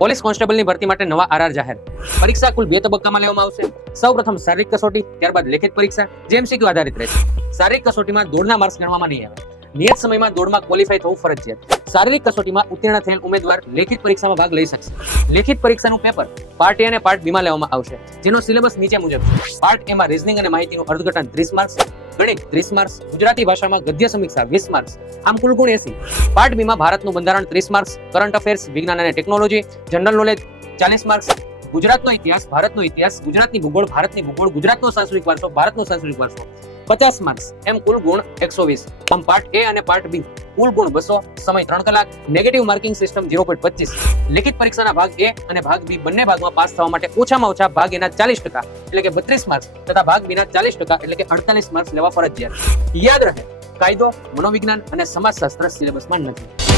Police કોન્સ્ટેબલની ભરતી માટે નવા આરઆર જાહેર. પરીક્ષા કુલ 2 તબક્કામાં લેવામાં આવશે. સૌપ્રથમ શારીરિક કસોટી, ત્યારબાદ લેખિત પરીક્ષા, જે MCQ આધારિત રહેશે. શારીરિક કસોટીમાં દોડના માર્ક્સ ગણવામાં નહીં આવે. નિયત સમયમાં દોડમાં ક્વોલિફાય થવું ફરજિયાત. શારીરિક કસોટીમાં ઉત્તીર્ણ થયેલ ઉમેદવાર લેખિત પરીક્ષામાં ભાગ લઈ શકશે. લેખિત પરીક્ષાનું પેપર પાર્ટ A અને પાર્ટ B માં લેવામાં આવશે, જેનો સિલેબસ નીચે મુજબ છે. પાર્ટ A માં રીઝનિંગ અને માહિતીનું અર્થઘટન 30 માર્ક્સ, ગણિત 30 માર્ક્સ, ગુજરાતી ભાષામાં ગદ્ય સમીક્ષા 20 માર્ક્સ, આમ કુલ ગુણ 80. પાર્ટ B માં ભારતનું બંધારણ 30 માર્ક્સ, કરંટ અફેર્સ, વિજ્ઞાન અને ટેકનોલોજી, જનરલ નોલેજ 40 માર્ક્સ, ગુજરાતનો ઇતિહાસ, ભારતનો ઇતિહાસ, ગુજરાતની ભૂગોળ, ભારતની ભૂગોળ, ગુજરાતનો સાંસ્કૃતિક વારસો, ભારતનો સાંસ્કૃતિક વારસો 50 માર્ક્સ, એમ કુલ ગુણ 120. આમ પાર્ટ A અને પાર્ટ B કુલ ગુણ 200, સમય 3 કલાક, નેગેટિવ માર્કિંગ સિસ્ટમ 0.25. લેખિત પરીક્ષાના ભાગ A અને ભાગ B બંને ભાગમાં પાસ થવા માટે ઓછામાં ઓછા ભાગ A ના 40% એટલે કે 32 માર્ક્સ તથા ભાગ B ના 40% એટલે કે 48 માર્ક્સ લેવા ફરજિયાત. યાદ રહે, કાયદો, મનોવિજ્ઞાન અને સમાજશાસ્ત્ર સિલેબસમાં નથી.